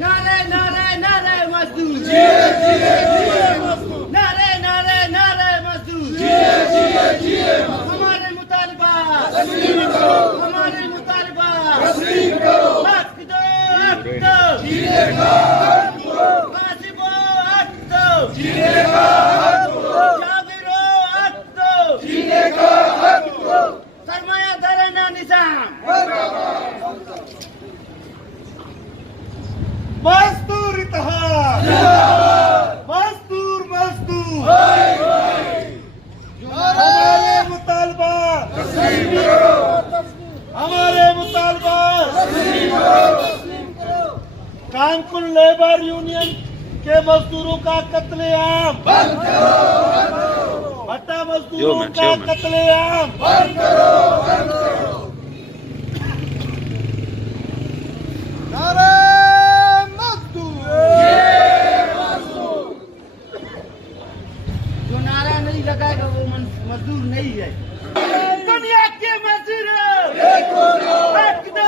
नारे नारे नारे मजदूर, नारे नारे नारे मजदूर, हमारे मुतालबा हमारे मुतालबा हक दो, फांसी दो, हक दो, जाबिरो हक दो, सरमायादाराना निजाम, मजदूर इत्तेहाद, मजदूर मजदूर, हमारे मुतालबा हमारे मुतालबा कानकुन लेबर यूनियन के मजदूरों का कत्लेआम, भट्टा मजदूरों का कत्लेआम, नारे जो नारा नहीं लगाएगा वो मजदूर नहीं है। दुनिया के मजदूर हक दो,